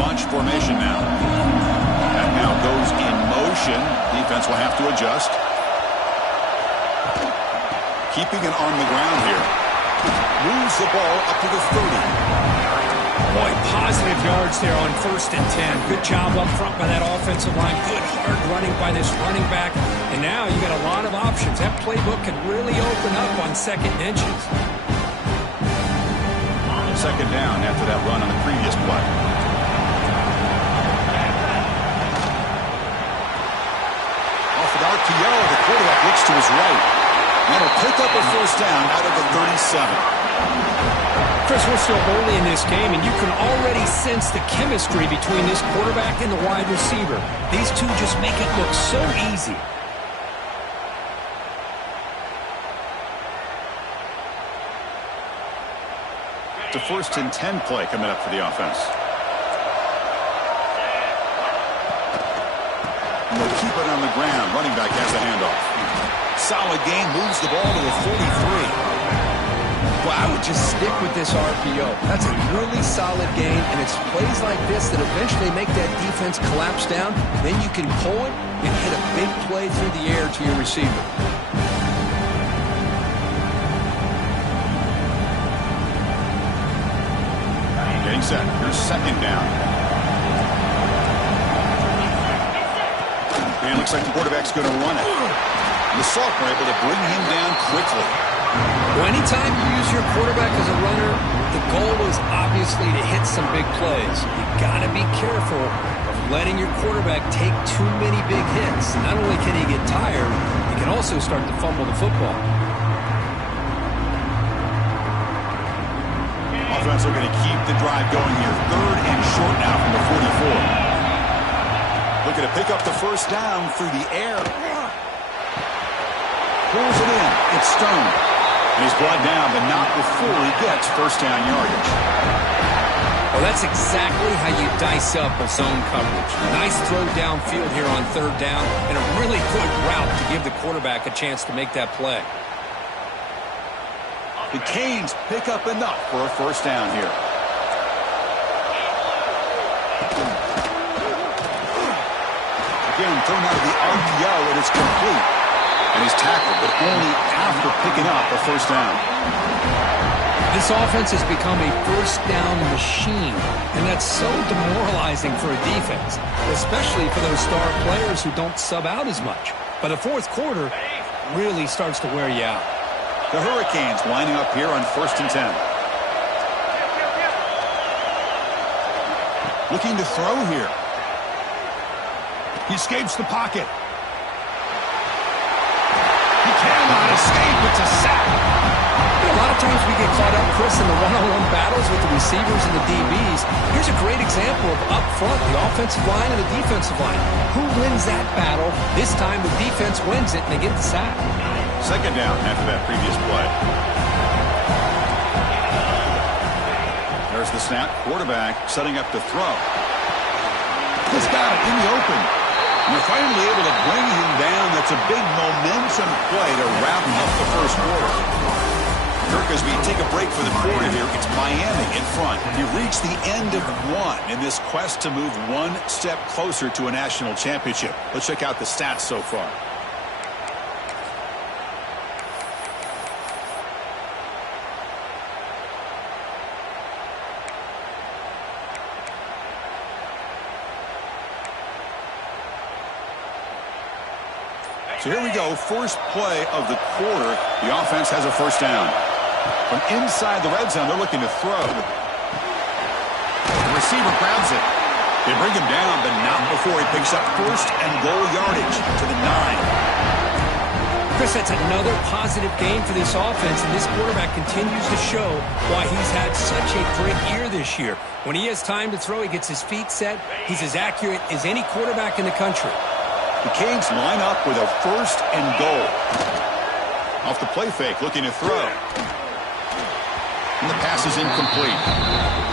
bunch formation now. That now goes in motion. Defense will have to adjust. Keeping it on the ground here. Moves the ball up to the 30. Boy, positive yards there on 1st and 10. Good job up front by that offensive line. Good hard running by this running back. And now you got a lot of options. That playbook can really open up on 2nd and inches. 2nd down after that run on the previous play. Off an RPO, the quarterback looks to his right. And he'll pick up a 1st down out of the 37. Chris, we're still early in this game, and you can already sense the chemistry between this quarterback and the wide receiver. These two just make it look so easy. It's a 1st and 10 play coming up for the offense. And they'll keep it on the ground. Running back has the handoff. Solid gain, moves the ball to the 43. Well, I would just stick with this RPO. That's a really solid gain, and it's plays like this that eventually make that defense collapse down. Then you can pull it and hit a big play through the air to your receiver. Getting set. Here's 2nd down. And it looks like the quarterback's going to run it. The sophomore able to bring him down quickly. Well, anytime you use your quarterback as a runner, the goal is obviously to hit some big plays. You got to be careful of letting your quarterback take too many big hits. Not only can he get tired, he can also start to fumble the football. Offense looking to keep the drive going here. 3rd and short now from the 44. Looking to pick up the 1st down through the air. Pulls it in. It's Stone. And he's brought down, but not before he gets 1st down yardage. Well, that's exactly how you dice up a zone coverage. Nice throw downfield here on 3rd down, and a really good route to give the quarterback a chance to make that play. The Canes pick up enough for a 1st down here. Again, thrown out of the RPO, and it's complete. And he's tackled, but only after picking up a 1st down. This offense has become a 1st down machine, and that's so demoralizing for a defense, especially for those star players who don't sub out as much. By the 4th quarter, really starts to wear you out. The Hurricanes lining up here on 1st and 10. Looking to throw here. He escapes the pocket. He cannot escape. It's a sack. A lot of times we get caught up, Chris, in the one-on-one battles with the receivers and the DBs. Here's a great example of up front, the offensive line and the defensive line. Who wins that battle? This time the defense wins it, and they get the sack. 2nd down after that previous play. There's the snap. Quarterback setting up to throw. He's got it in the open. And they're finally able to bring him down. That's a big momentum play to wrap up the 1st quarter. Kirk, as we take a break for the quarter here, it's Miami in front. We've reached the end of one in this quest to move one step closer to a national championship. Let's check out the stats so far. So here we go, 1st play of the quarter. The offense has a 1st down. From inside the red zone, they're looking to throw. The receiver grabs it. They bring him down, but not before he picks up 1st and goal yardage to the 9. Chris, that's another positive game for this offense, and this quarterback continues to show why he's had such a great year this year. When he has time to throw, he gets his feet set. He's as accurate as any quarterback in the country. The Canes line up with a 1st and goal. Off the play fake, looking to throw. And the pass is incomplete.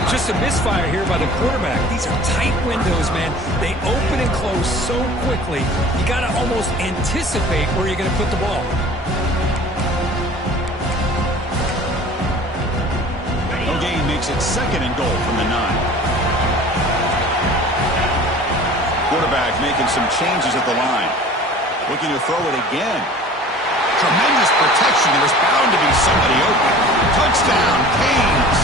Just a misfire here by the quarterback. These are tight windows, man. They open and close so quickly. You got to almost anticipate where you're going to put the ball. No gain makes it 2nd and goal from the 9. Quarterback making some changes at the line. Looking to throw it again. Tremendous protection. There's bound to be somebody open. Touchdown, Canes.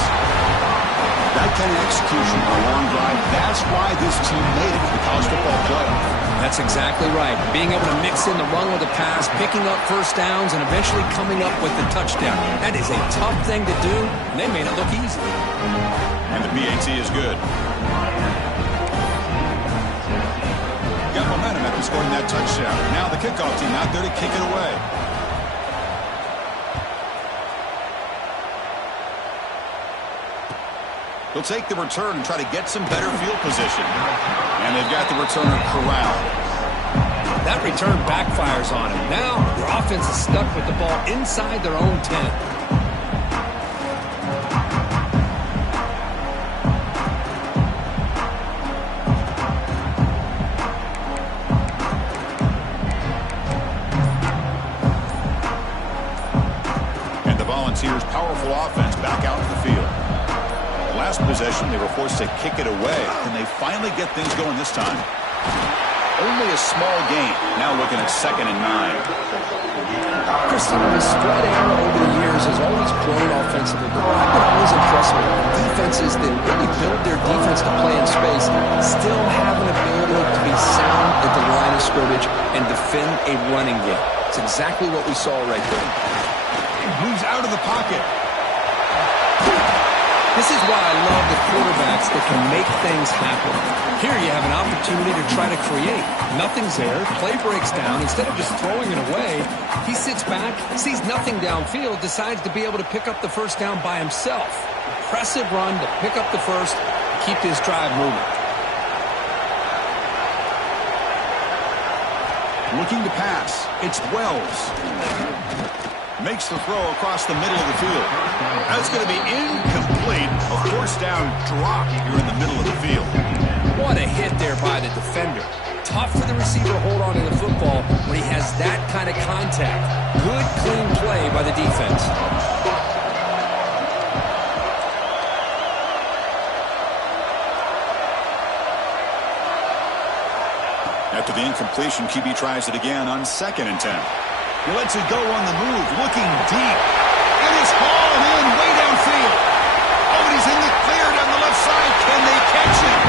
That kind of execution on a long drive, that's why this team made it to the college football playoff. That's exactly right. Being able to mix in the run with the pass, picking up first downs, and eventually coming up with the touchdown. That is a tough thing to do, and they made it look easy. And the PAT is good. Got momentum after scoring that touchdown. Now the kickoff team out there to kick it away. He'll take the return and try to get some better field position. And they've got the returner corralled. That return backfires on him. Now their offense is stuck with the ball inside their own 10. And the Volunteers' powerful offense back out to the field. Last possession, they were forced to kick it away. Can they finally get things going this time? Only a small gain. Now looking at 2nd and 9. Christian, the spread error over the years has always grown offensively, but I've been always impressed with defenses that really build their defense to play in space, still have an ability to be sound at the line of scrimmage and defend a running game. It's exactly what we saw right there. Moves out of the pocket. This is why I love the quarterbacks that can make things happen. Here you have an opportunity to try to create. Nothing's there. Play breaks down. Instead of just throwing it away, he sits back, sees nothing downfield, decides to be able to pick up the first down by himself. Impressive run to pick up the first, keep this drive moving. Looking to pass. It's Wells. Makes the throw across the middle of the field. That's going to be incomplete. A force down drop here in the middle of the field. What a hit there by the defender. Tough for the receiver to hold on to the football when he has that kind of contact. Good, clean play by the defense. After the incompletion, QB tries it again on 2nd and 10. He lets it go on the move, looking deep. And it's falling in way downfield. Oh, and he's in the clear down the left side. Can they catch him?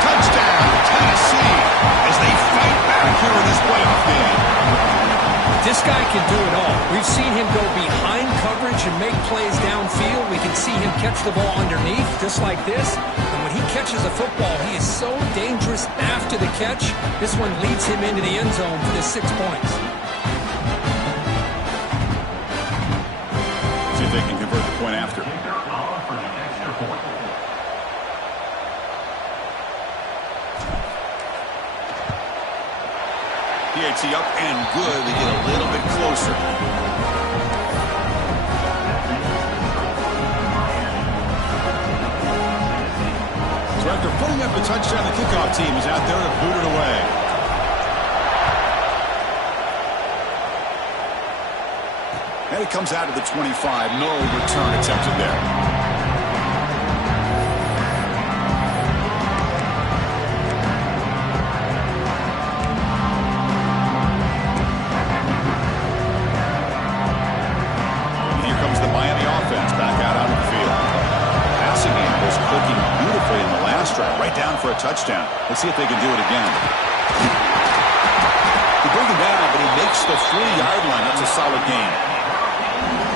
Touchdown, Tennessee, as they fight back here in this playoff game. This guy can do it all. We've seen him go behind coverage and make plays downfield. We can see him catch the ball underneath, just like this. And when he catches a football, he is so dangerous after the catch. This one leads him into the end zone for the 6 points. See if they can convert the point after. PAT up and good. They get a little bit closer. So after putting up a touchdown, the kickoff team is out there to boot it away. And it comes out of the 25. No return attempted there. And here comes the Miami offense back out onto the field. Passing game was clicking beautifully in the last drive. Right down for a touchdown. Let's see if they can do it again. They bring him down, but he makes the 3-yard line. That's a solid game.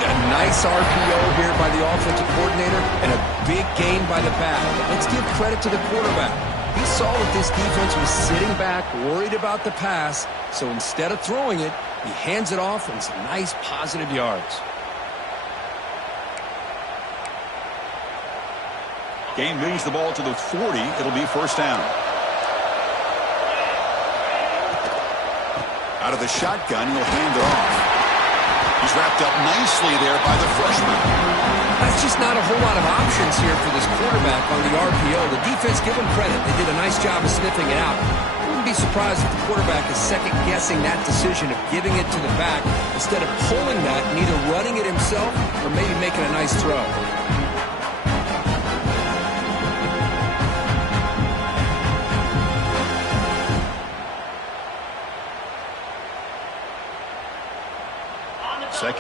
A nice RPO here by the offensive coordinator and a big gain by the back. Let's give credit to the quarterback. He saw that this defense was sitting back, worried about the pass, so instead of throwing it, he hands it off and some nice positive yards. Game moves the ball to the 40. It'll be first down. Out of the shotgun, he'll hand it off. He's wrapped up nicely there by the freshman. That's just not a whole lot of options here for this quarterback on the RPO. The defense, give him credit. They did a nice job of sniffing it out. I wouldn't be surprised if the quarterback is second-guessing that decision of giving it to the back instead of pulling that and either running it himself or maybe making a nice throw.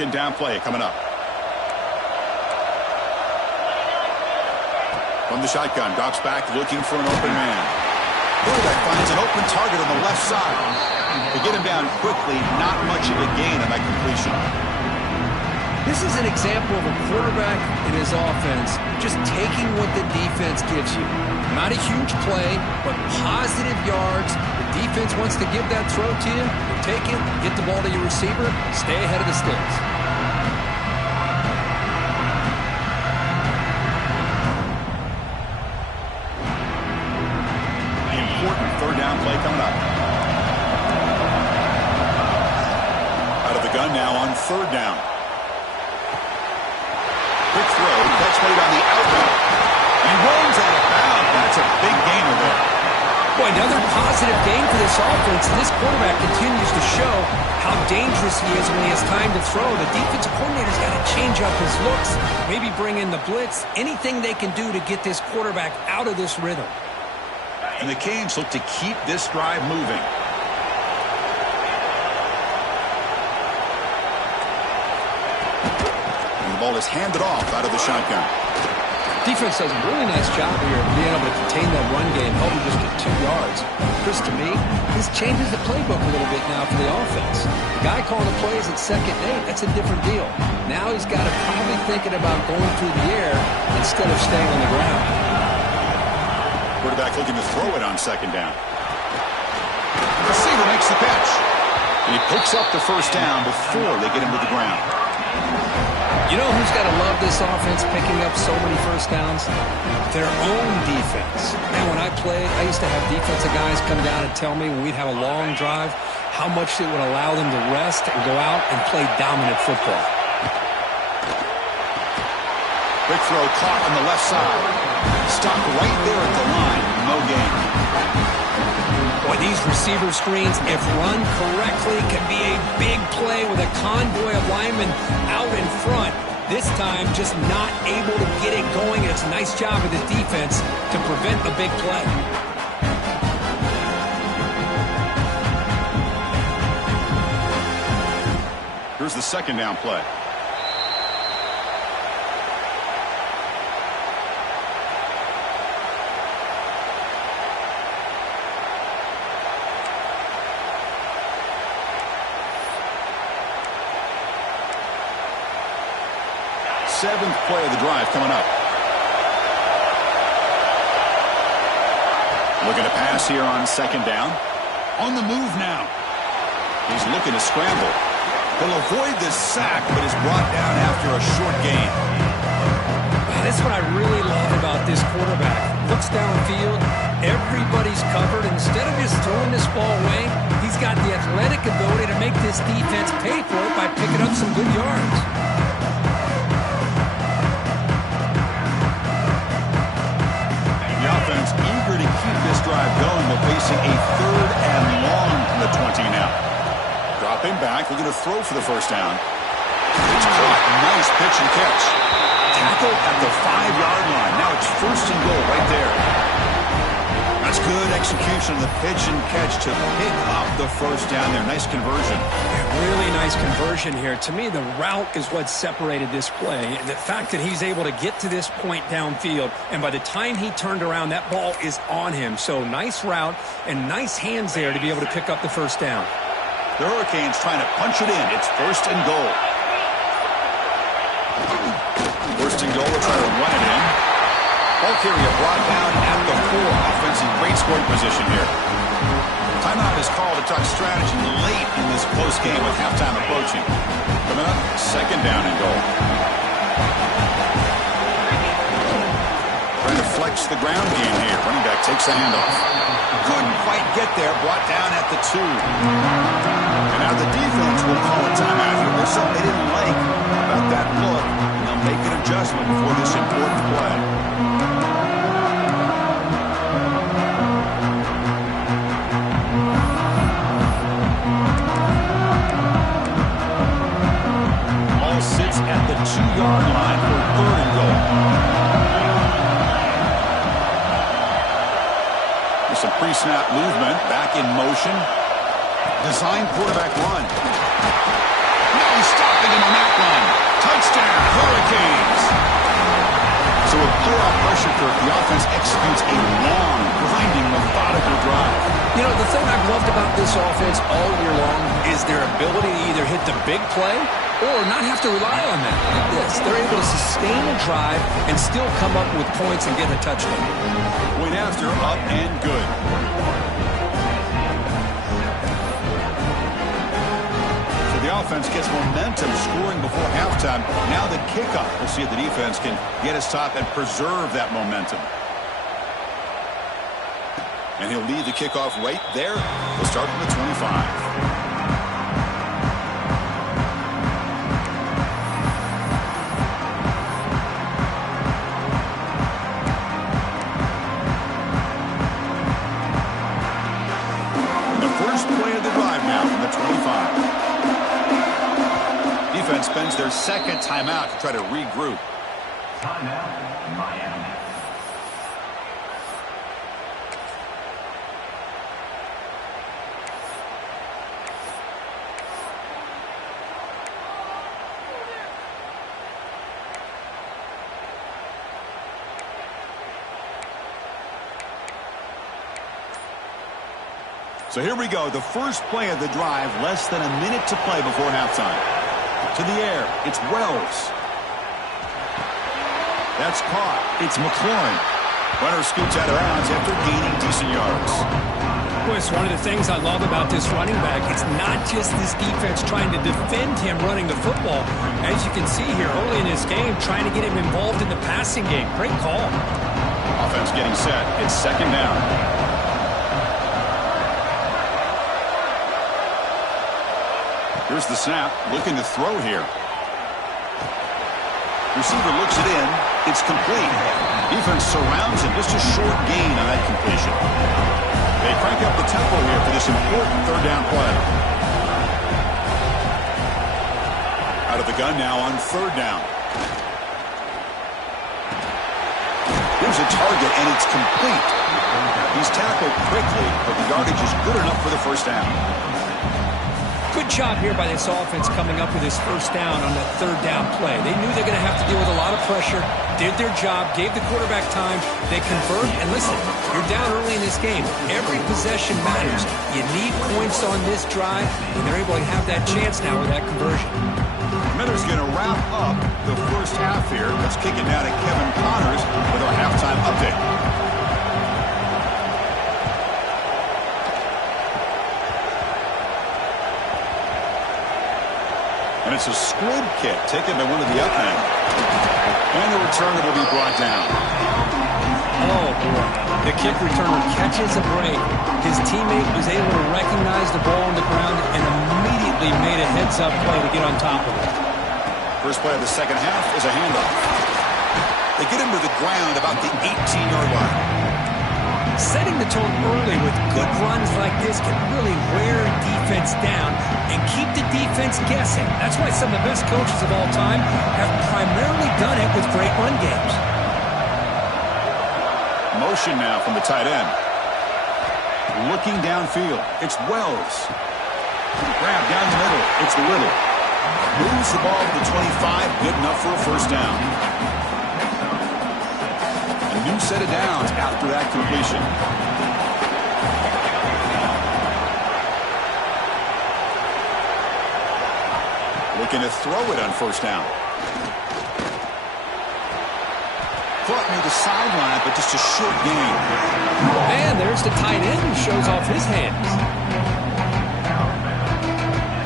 Second down play coming up. From the shotgun, drops back looking for an open man. Quarterback finds an open target on the left side. They get him down quickly, not much of a gain on that completion. This is an example of a quarterback in his offense just taking what the defense gives you. Not a huge play, but positive yards. The defense wants to give that throw to you. You take it, get the ball to your receiver, stay ahead of the sticks. The important third down play coming up. Out of the gun now on third down. Quick throw, that's made on the out route. He rolls out of bounds. That's a big gainer there. Boy, another positive gain for this offense. This quarterback continues to show how dangerous he is when he has time to throw. The defensive coordinator's got to change up his looks, maybe bring in the blitz, anything they can do to get this quarterback out of this rhythm. And the Canes look to keep this drive moving. Ball is handed off out of the shotgun. Defense does a really nice job here of being able to contain that run game, help him just get 2 yards. Chris, to me, this changes the playbook a little bit now for the offense. The guy calling the plays at 2nd and 8, that's a different deal. Now he's got to probably thinking about going through the air instead of staying on the ground. Quarterback looking to throw it on 2nd down. The receiver makes the catch. And he picks up the first down before they get him to the ground. You know who's got to love this offense picking up so many first downs? Their own defense. Man, when I played, I used to have defensive guys come down and tell me when we'd have a long drive how much it would allow them to rest and go out and play dominant football. Quick throw caught on the left side. Stopped right there at the line. No gain. Boy, these receiver screens, if run correctly, can be a big play with a convoy of linemen out in front. This time, just not able to get it going. It's a nice job of the defense to prevent a big play. Here's the 2nd down play. Seventh play of the drive coming up. Looking to pass here on 2nd down. On the move now. He's looking to scramble. He'll avoid this sack, but is brought down after a short gain. Man, that's what I really love about this quarterback. Looks downfield, everybody's covered. Instead of just throwing this ball away, he's got the athletic ability to make this defense pay for it by picking up some good yards. Offense eager to keep this drive going, but facing a 3rd and long from the 20 now. Dropping back, looking to throw for the first down. It's caught. Nice pitch and catch. Tackled at the 5-yard line. Now it's 1st and goal right there. That's good execution of the pitch and catch to pick up the first down there. Nice conversion. Really nice conversion here. To me, the route is what separated this play. And the fact that he's able to get to this point downfield, and by the time he turned around, that ball is on him. So nice route and nice hands there to be able to pick up the first down. The Hurricanes trying to punch it in. It's 1st and goal. 1st and goal, we'll try to run it in. Ball carrier brought down at the 4. Offense in great scoring position here. Timeout is called to talk strategy late in this close game with halftime approaching. Coming up, 2nd down and goal. Trying to flex the ground game here. Running back takes the handoff. Couldn't quite get there. Brought down at the 2. And now the defense will call a timeout here. There's something they didn't like about that look, and they'll make an adjustment before this important play. Sits at the 2-yard line for 3rd and goal. There's some pre-snap movement, back in motion. Design quarterback run. Now he's stopping find him on that one. Touchdown, Hurricanes. So with playoff pressure, Kirk, the offense executes a long, grinding, methodical drive. You know, the thing I've loved about this offense all year long is their ability to either hit the big play or not have to rely on that. Look at this. They're able to sustain a drive and still come up with points and get a touchdown. Point after, up and good. So the offense gets momentum scoring before halftime. Now the kickoff. We'll see if the defense can get a stop and preserve that momentum. And he'll lead the kickoff right there. We'll start from the 25. Spends their second timeout to try to regroup. Timeout, Miami. So here we go. The first play of the drive, less than a minute to play before halftime. To the air, it's Wells. That's caught. It's McLaurin. Runner scoots out of bounds after gaining decent yards. Boy, it's one of the things I love about this running back. It's not just this defense trying to defend him running the football. As you can see here early in this game, trying to get him involved in the passing game. Great call. Offense getting set. It's second down. Here's the snap, looking to throw here. Receiver looks it in. It's complete. Defense surrounds him. Just a short gain on that completion. They crank up the tempo here for this important third down play. Out of the gun now on third down. Here's a target, and it's complete. He's tackled quickly, but the yardage is good enough for the first down. Good job here by this offense coming up with his first down on that third down play. They knew they're going to have to deal with a lot of pressure, did their job, gave the quarterback time, they convert, and listen, you're down early in this game. Every possession matters. You need points on this drive, and they're able to have that chance now with that conversion. Miller's going to wrap up the first half here. Let's kick it now to Kevin Connors with our halftime update. And it's a squib kick taken by one of the up men. And the returner will be brought down. Oh, boy. The kick returner catches a break. His teammate was able to recognize the ball on the ground and immediately made a heads-up play to get on top of it. First play of the second half is a handoff. They get him to the ground about the 18-yard line. Setting the tone early with good runs like this can really wear defense down and keep the defense guessing. That's why some of the best coaches of all time have primarily done it with great run games. Motion now from the tight end. Looking downfield. It's Wells. Grab down the middle. It's Little. Moves the ball to the 25. Good enough for a first down. New set of downs after that completion. Looking to throw it on first down. Caught near the sideline, but just a short gain. And there's the tight end who shows off his hands.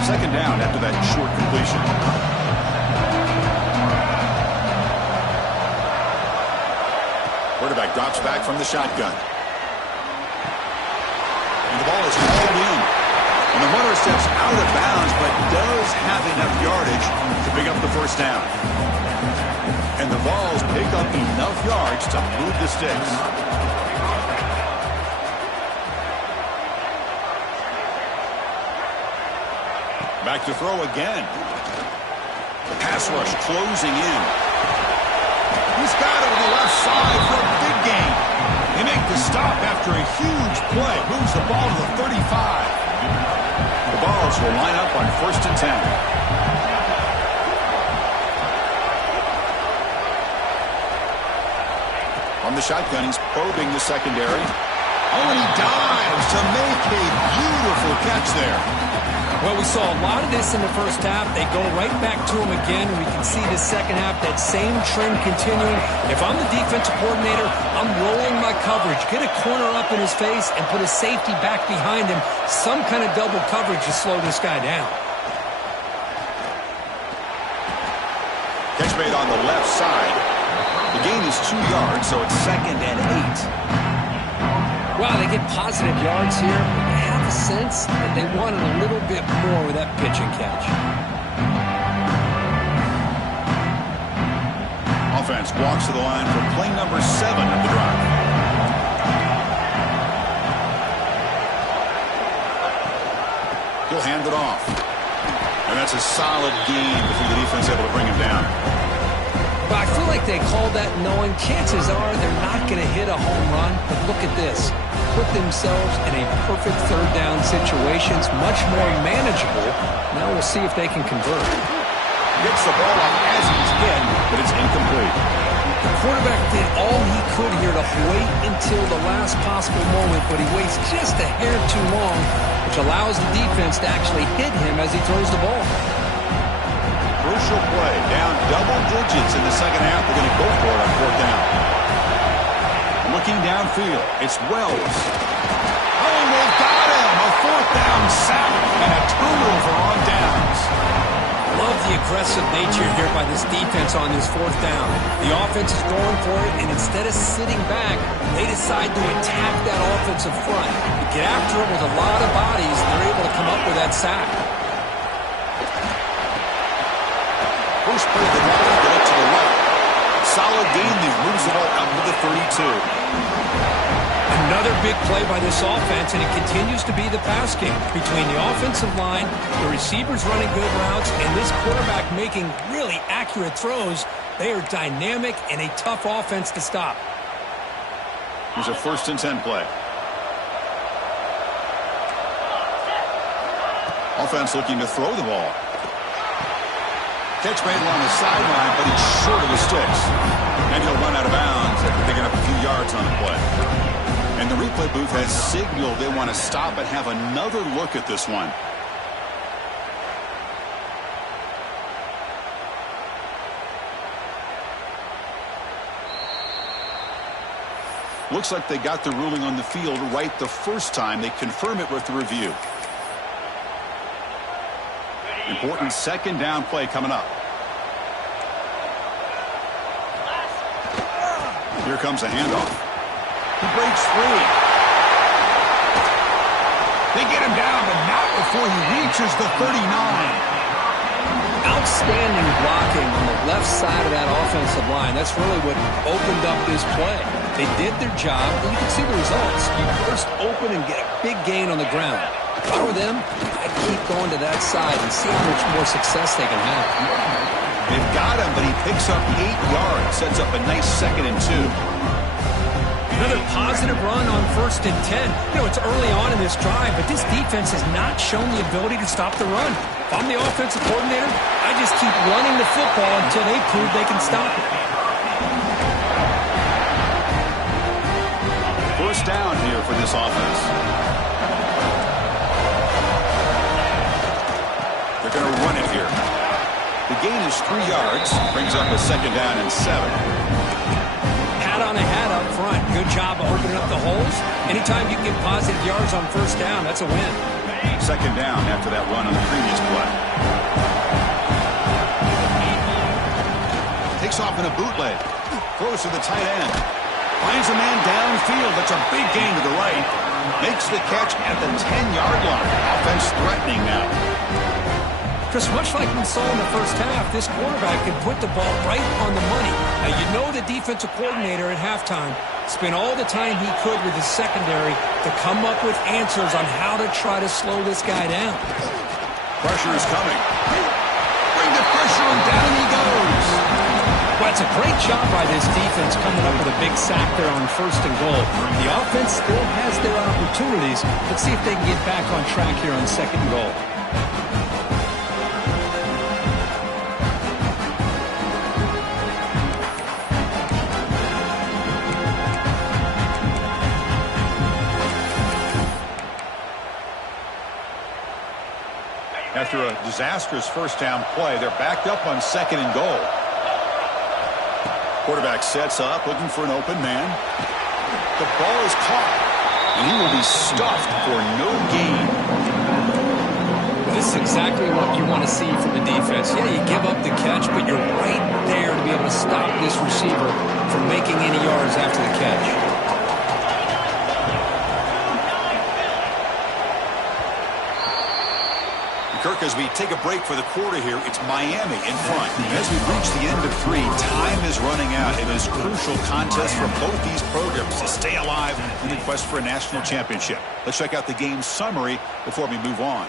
Second down after that short completion. Quarterback drops back from the shotgun. And the ball is hauled in. And the runner steps out of bounds, but does have enough yardage to pick up the first down. And the Vols pick up enough yards to move the sticks. Back to throw again. The pass rush closing in. He's got it on the left side for a big gain. They make the stop after a huge play. Moves the ball to the 35. The Vols will line up on 1st and 10. From the shotgun, he's probing the secondary. Oh, and he dives to make a beautiful catch there. Well, we saw a lot of this in the first half. They go right back to him again. We can see the second half, that same trend continuing. If I'm the defensive coordinator, I'm rolling my coverage. Get a corner up in his face and put a safety back behind him. Some kind of double coverage to slow this guy down. Catch made on the left side. The gain is 2 yards, so it's 2nd and 8. Wow, they get positive yards here. I have a sense that they wanted a little bit more with that pitch and catch. Offense walks to the line for play number 7 of the drive. He'll hand it off. And that's a solid gain before the defense able to bring him down. But I feel like they called that knowing chances are they're not going to hit a home run. But look at this. Put themselves in a perfect third down situation. It's much more manageable. Now we'll see if they can convert. Gets the ball off as he's hit, but it's incomplete. The quarterback did all he could here to wait until the last possible moment, but he waits just a hair too long, which allows the defense to actually hit him as he throws the ball. Crucial play. Down double digits in the second half. They're going to go for it on 4th down. Looking downfield, it's Wells. Oh, they've got him! A 4th down sack and a turnover on downs. Love the aggressive nature here by this defense on this 4th down. The offense is going for it, and instead of sitting back, they decide to attack that offensive front. To get after it with a lot of bodies, they're able to come up with that sack. First play of the drive, get it to the left. Solid gain there, moves the ball out to the 32. Another big play by this offense, and it continues to be the pass game between the offensive line, the receivers running good routes, and this quarterback making really accurate throws. They are dynamic and a tough offense to stop. Here's a 1st and 10 play. Offense looking to throw the ball. Catch made along the sideline, but he's short of the sticks. And he'll run out of bounds after picking up a few yards on the play. And the replay booth has signaled they want to stop and have another look at this one. Looks like they got the ruling on the field right the first time. They confirm it with the review. Important 2nd down play coming up. Here comes a handoff. He breaks free. They get him down, but not before he reaches the 39. Outstanding blocking on the left side of that offensive line. That's really what opened up this play. They did their job, and you can see the results. You burst open and get a big gain on the ground. If I were them, I'd keep going to that side and see how much more success they can have. They've got him, but he picks up 8 yards. Sets up a nice 2nd and 2. Another positive run on 1st and 10. You know, it's early on in this drive, but this defense has not shown the ability to stop the run. If I'm the offensive coordinator, I just keep running the football until they prove they can stop it. 1st down here for this offense. They're going to run it here. The gain is 3 yards. Brings up a 2nd down and 7. Hat on a hat up front. Good job of opening up the holes. Anytime you can get positive yards on 1st down, that's a win. 2nd down after that run on the previous play. Takes off in a bootleg. Throws to the tight end. Finds a man downfield. That's a big gain to the right. Makes the catch at the 10-yard line. Offense threatening now. Chris, much like we saw in the first half, this quarterback can put the ball right on the money. Now, you know the defensive coordinator at halftime spent all the time he could with his secondary to come up with answers on how to try to slow this guy down. Pressure is coming. Bring the pressure, and down he goes. Well, it's a great job by this defense coming up with a big sack there on 1st and goal. The offense still has their opportunities. Let's see if they can get back on track here on 2nd and goal. after a disastrous first down play. They're backed up on 2nd and goal. Quarterback sets up, looking for an open man. The ball is caught, and he will be stuffed for no gain. This is exactly what you want to see from the defense. Yeah, you give up the catch, but you're right there to be able to stop this receiver from making any yards after the catch. Kirk, as we take a break for the quarter here, it's Miami in front. As we reach the end of 3, time is running out. It is a crucial contest for both these programs to stay alive in the quest for a national championship. Let's check out the game summary before we move on.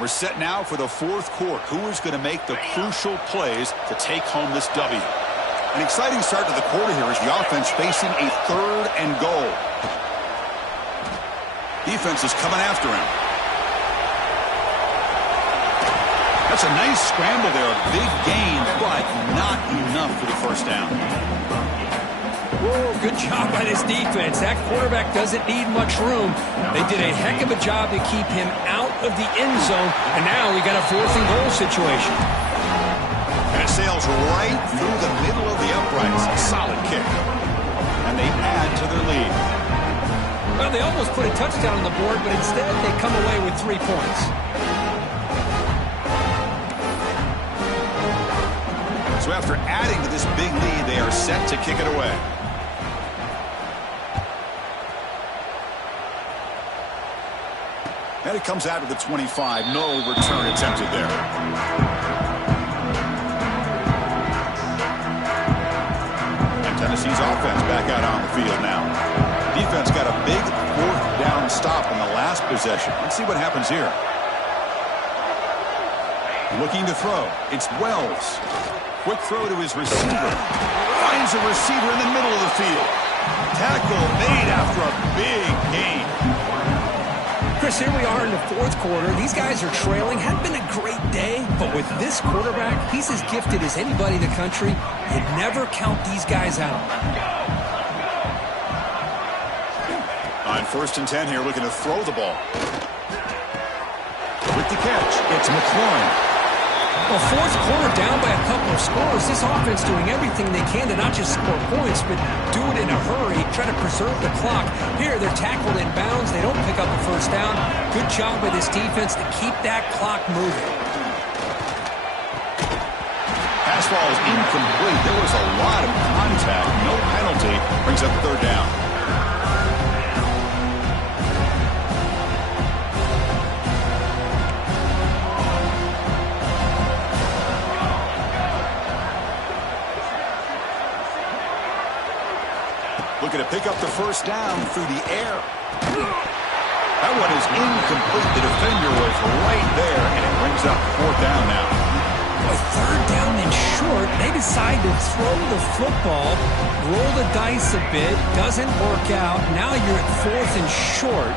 We're set now for the 4th quarter. Who is going to make the crucial plays to take home this W? An exciting start to the quarter here as the offense facing a 3rd and goal. Defense is coming after him. That's a nice scramble there, a big gain, but not enough for the first down. Woo, good job by this defense. That quarterback doesn't need much room. They did a heck of a job to keep him out of the end zone, and now we got a 4th and goal situation. And it sails right through the middle of the uprights. A solid kick. And they add to their lead. Well, they almost put a touchdown on the board, but instead they come away with 3 points. So after adding to this big lead, they are set to kick it away. And it comes out to the 25. No return attempted there. And Tennessee's offense back out on the field now. Defense got a big 4th down stop in the last possession. Let's see what happens here. Looking to throw. It's Wells. Quick throw to his receiver. Finds a receiver in the middle of the field. Tackle made after a big gain. Chris, here we are in the 4th quarter. These guys are trailing. Hadn't been a great day, but with this quarterback, he's as gifted as anybody in the country. You never count these guys out. On 1st and 10 here, looking to throw the ball. With the catch, it's McLaurin. Well, 4th quarter down by a couple of scores. This offense doing everything they can to not just score points, but do it in a hurry, try to preserve the clock. Here, they're tackled in bounds. They don't pick up a 1st down. Good job by this defense to keep that clock moving. Pass ball is incomplete. There was a lot of contact. No penalty. Brings up 3rd down. Looking to pick up the 1st down through the air. That one is incomplete. The defender was right there, and it brings up 4th down now. With 3rd down and short, they decide to throw the football, roll the dice a bit, doesn't work out. Now you're at 4th and short.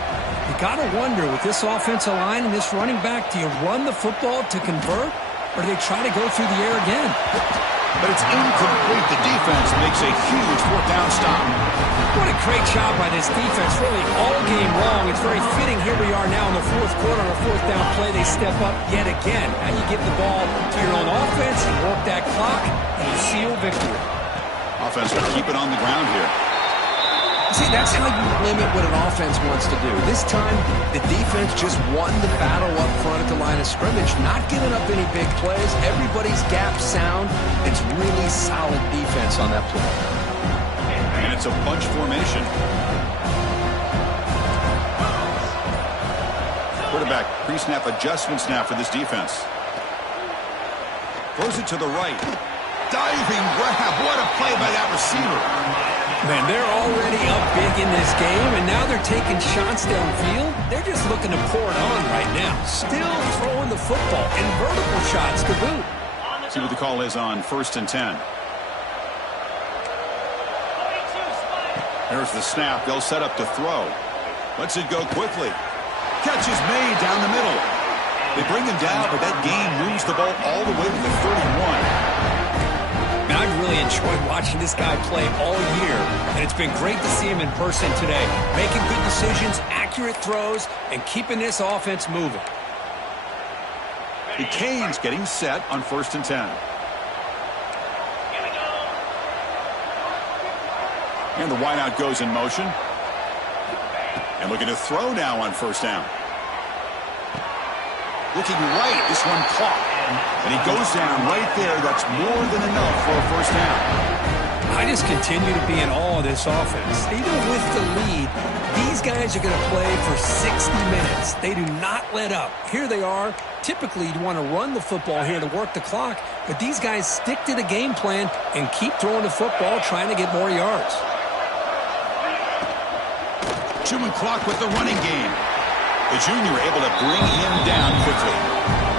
You got to wonder, with this offensive line and this running back, do you run the football to convert, or do they try to go through the air again? But it's incomplete. The defense makes a huge 4th down stop. What a great job by this defense. Really all game long. It's very fitting. Here we are now in the 4th quarter on a 4th down play. They step up yet again. Now you give the ball to your own offense and work that clock, and you seal victory. Offense will keep it on the ground here. See, that's how you limit what an offense wants to do. This time, the defense just won the battle up front at the line of scrimmage, not giving up any big plays. Everybody's gap sound. It's really solid defense on that play. And it's a bunch formation. Quarterback pre-snap adjustments now for this defense. Throws it to the right. Diving grab. What a play by that receiver. Man, they're already up big in this game, and now they're taking shots downfield. They're just looking to pour it on right now. Still throwing the football, and vertical shots to boot. See what the call is on 1st and 10. There's the snap. They'll set up to throw. Lets it go quickly. Catch is made down the middle. They bring him down, but that gain moves the ball all the way to the 31. I've really enjoyed watching this guy play all year, and it's been great to see him in person today, making good decisions, accurate throws, and keeping this offense moving. The Canes getting set on 1st and 10. And the wideout goes in motion. And looking to throw now on 1st down. Looking right, this one caught. And he goes down right there. That's more than enough for a 1st down. I just continue to be in awe of this offense. Even with the lead, these guys are going to play for 60 minutes. They do not let up. Here they are. Typically, you want to run the football here to work the clock, but these guys stick to the game plan and keep throwing the football, trying to get more yards. Chewing clock with the running game. The junior able to bring him down quickly.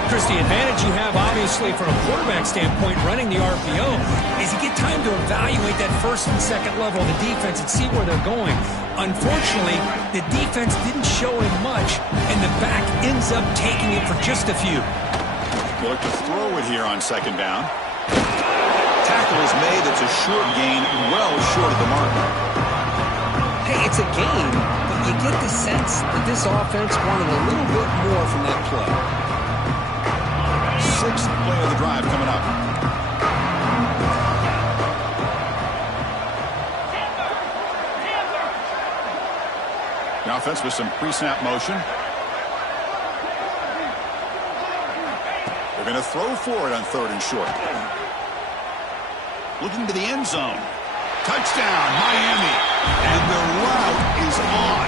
Chris, the advantage you have, obviously, from a quarterback standpoint, running the RPO, is you get time to evaluate that first and second level of the defense and see where they're going. Unfortunately, the defense didn't show him much, and the back ends up taking it for just a few. They look to throw it here on 2nd down. Tackle is made. It's a short gain, well short of the mark. Hey, it's a game, but you get the sense that this offense wanted a little bit more from that play. 6th play of the drive coming up. The offense with some pre-snap motion. They're going to throw for it on 3rd and short. Looking to the end zone. Touchdown, Miami. And the route is on.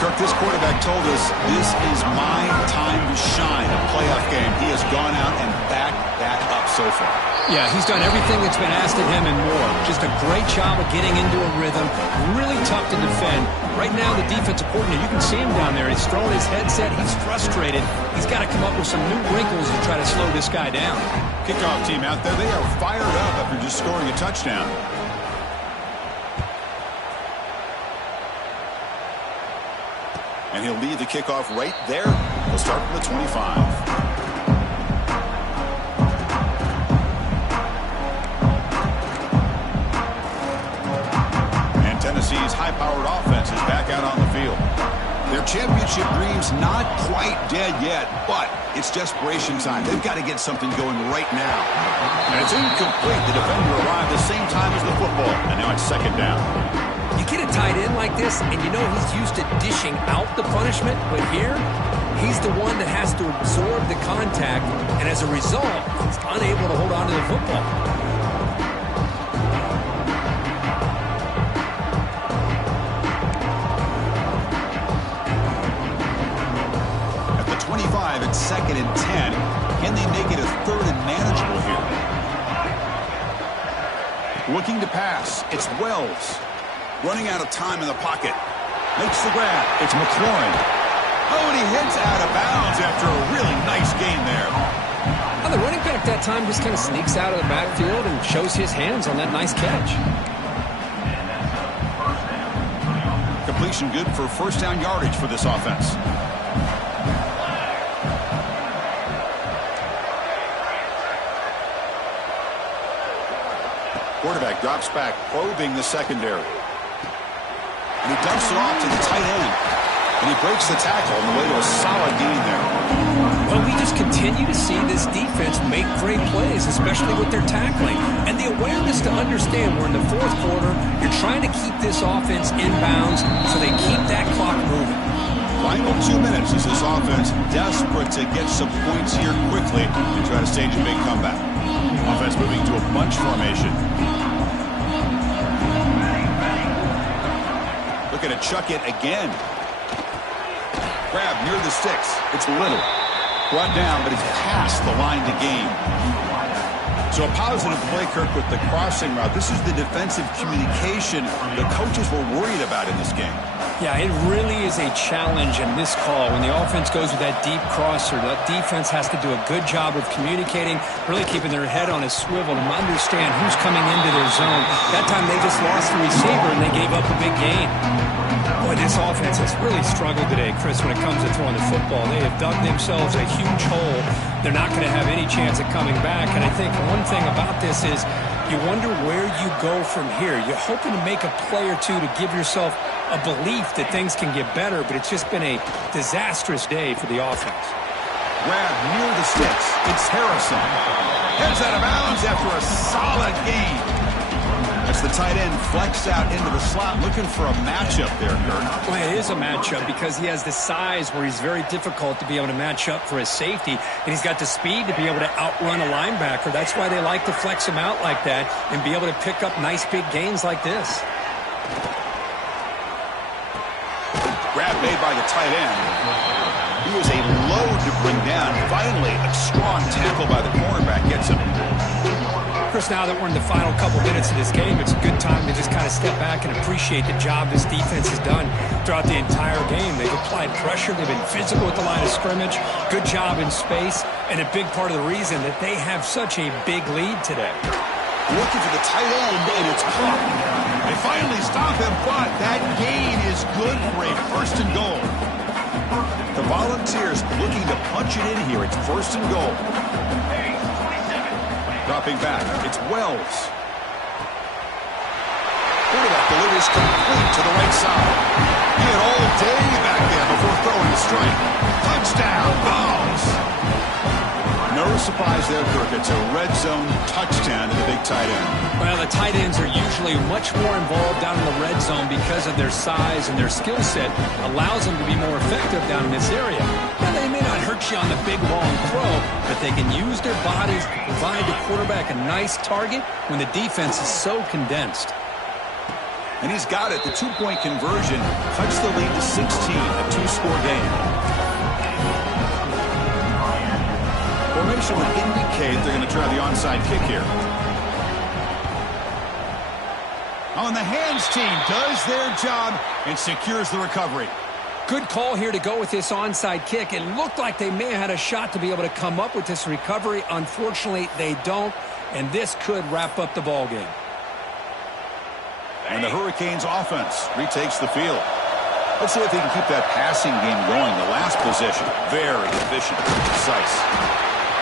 Kirk, this quarterback told us this is my time to shine, a playoff game. He has gone out and backed that up so far. Yeah, he's done everything that's been asked of him and more. Just a great job of getting into a rhythm. Really tough to defend. Right now, the defensive coordinator, you can see him down there. He's throwing his headset. He's frustrated. He's got to come up with some new wrinkles to try to slow this guy down. Kickoff team out there. They are fired up after just scoring a touchdown. And he'll lead the kickoff right there. We'll start from the 25. And Tennessee's high-powered offense is back out on the field. Their championship dream's not quite dead yet, but it's desperation time. They've got to get something going right now. And it's incomplete. The defender arrived the same time as the football, and now it's 2nd down. You get a tight end like this, and you know he's used to dishing out the punishment, but here, he's the one that has to absorb the contact, and as a result, he's unable to hold on to the football. At the 25, it's 2nd and 10. Can they make it a 3rd and manageable here? Looking to pass. It's Wells. Running out of time in the pocket. Makes the grab. It's McLaurin. Oh, and he hits out of bounds after a really nice gain there. Well, the running back that time just kind of sneaks out of the backfield and shows his hands on that nice catch. Completion good for 1st down yardage for this offense. Quarterback drops back, probing the secondary. And he dumps it off to the tight end. And he breaks the tackle on the way to a solid gain there. Well, we just continue to see this defense make great plays, especially with their tackling. And the awareness to understand we're in the 4th quarter, you're trying to keep this offense in bounds so they keep that clock moving. Final 2 minutes as this offense desperate to get some points here quickly and try to stage a big comeback. Offense moving to a bunch formation. Looking to chuck it again. Grab near the sticks. It's Little. Brought down, but it's past the line to gain. So a positive play, Kirk, with the crossing route. This is the defensive communication the coaches were worried about in this game. Yeah, it really is a challenge in this call. When the offense goes with that deep crosser, that defense has to do a good job of communicating, really keeping their head on a swivel to understand who's coming into their zone. That time they just lost the receiver and they gave up a big gain. Boy, this offense has really struggled today, Chris, when it comes to throwing the football. They have dug themselves a huge hole. They're not going to have any chance at coming back. And I think one thing about this is you wonder where you go from here. You're hoping to make a play or two to give yourself a belief that things can get better, but it's just been a disastrous day for the offense. Grab near the sticks. It's Harrison. Heads out of bounds after a solid gain. As the tight end flexed out into the slot, looking for a matchup there, Kurt. Well, it is a matchup because he has the size where he's very difficult to be able to match up for his safety, and he's got the speed to be able to outrun a linebacker. That's why they like to flex him out like that and be able to pick up nice big gains like this. Grab made by the tight end. He was a load to bring down. Finally, a strong tackle by the cornerback gets him. Chris, now that we're in the final couple minutes of this game, it's a good time to just kind of step back and appreciate the job this defense has done throughout the entire game. They've applied pressure. They've been physical at the line of scrimmage. Good job in space. And a big part of the reason that they have such a big lead today. Looking for the tight end, and it's caught. They finally stop him, but that gain is good for a first and goal. The Volunteers looking to punch it in here. It's first and goal. Dropping back, it's Wells. Quarterback delivers complete to the right side. He had all day back there before throwing a strike. Touchdown, Balls! No surprise there, Kirk. It's a red zone touchdown to the big tight end. Well, the tight ends are usually much more involved down in the red zone because of their size, and their skill set allows them to be more effective down in this area. Now, they may not hurt you on the big, long throw, but they can use their bodies to provide the quarterback a nice target when the defense is so condensed. And he's got it. The two-point conversion cuts the lead to 16, a two-score game. Formation would indicate they're going to try the onside kick here. On the hands team does their job and secures the recovery. Good call here to go with this onside kick. It looked like they may have had a shot to be able to come up with this recovery. Unfortunately, they don't, and this could wrap up the ball game. And the Hurricanes offense retakes the field. Let's see if they can keep that passing game going. The last possession, very efficient, precise.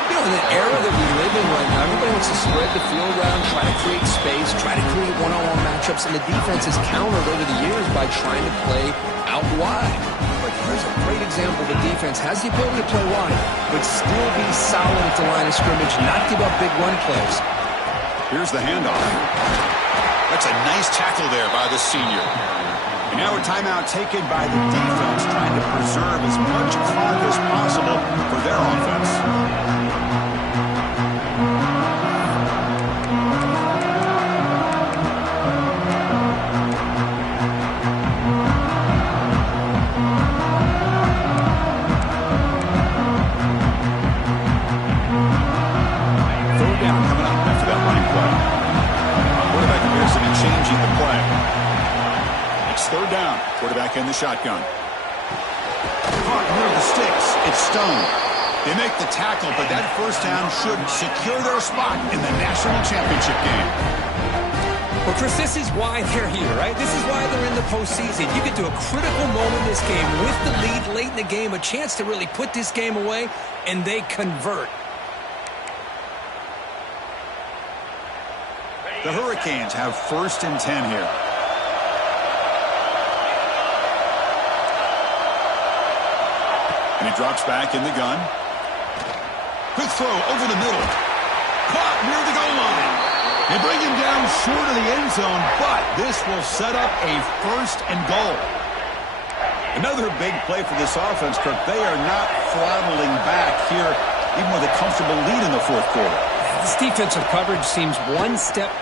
You know, in the era that we live in right now, everybody wants to spread the field around, try to create space, try to create one-on-one matchups, and the defense has countered over the years by trying to play out wide. But here's a great example. The defense has the ability to play wide, but still be solid at the line of scrimmage, not give up big run plays. Here's the handoff. That's a nice tackle there by the senior. And now a timeout taken by the defense, trying to preserve as much clock as possible for their offense. Third down coming up after that running play. Quarterback appears to be changing the play. It's third down. Quarterback in the shotgun. Caught near the sticks. It's Stone. They make the tackle, but that first down should secure their spot in the national championship game. Well, Chris, this is why they're here, right? This is why they're in the postseason. You get to a critical moment in this game with the lead late in the game, a chance to really put this game away, and they convert. The Hurricanes have first and 10 here. And he drops back in the gun. Quick throw over the middle. Caught near the goal line. They bring him down short of the end zone, but this will set up a first and goal. Another big play for this offense, Kirk. They are not throttling back here, even with a comfortable lead in the fourth quarter. This defensive coverage seems one step.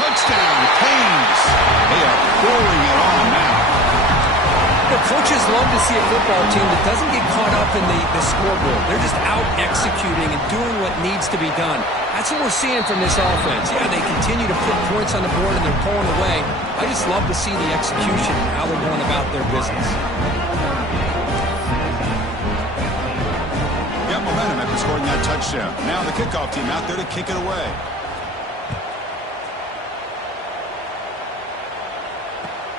Touchdown, Canes. They are pouring it on now. The coaches love to see a football team that doesn't get caught up in the scoreboard. They're just out executing and doing what needs to be done. That's what we're seeing from this offense. Yeah, they continue to put points on the board and they're pulling away. I just love to see the execution and how they're going about their business. Got momentum after scoring that touchdown. Now the kickoff team out there to kick it away.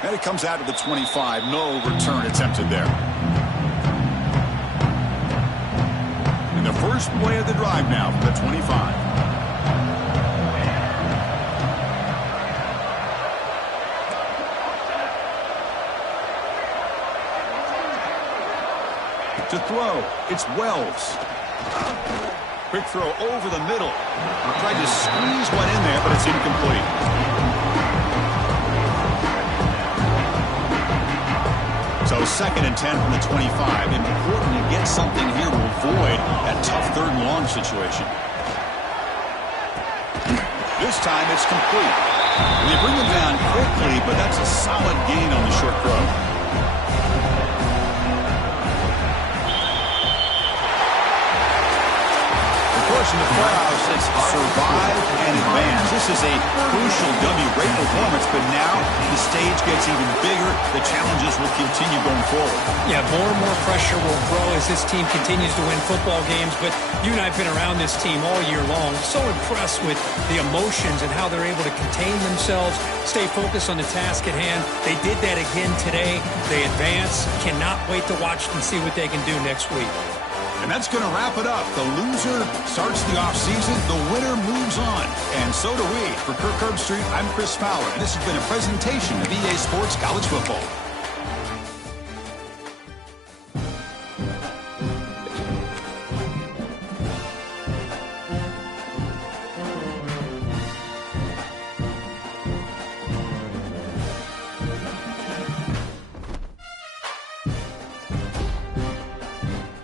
And it comes out to the 25. No return attempted there. And the first play of the drive now for the 25. To throw, it's Wells. Quick throw over the middle. Tried to squeeze one in there, but it's incomplete. So 2nd and 10 from the 25. Important to get something here to avoid that tough 3rd and long situation. This time it's complete. And they bring him down quickly, but that's a solid gain on the short throw. In the playoffs, it's survive and advance. This is a crucial W. Great performance, but now the stage gets even bigger. The challenges will continue going forward. Yeah, more and more pressure will grow as this team continues to win football games, but you and I have been around this team all year long. So impressed with the emotions and how they're able to contain themselves, stay focused on the task at hand. They did that again today. They advance. Cannot wait to watch and see what they can do next week. And that's going to wrap it up. The loser starts the offseason. The winner moves on. And so do we. For Kirk Herbstreit, I'm Chris Fowler. This has been a presentation of EA Sports College Football.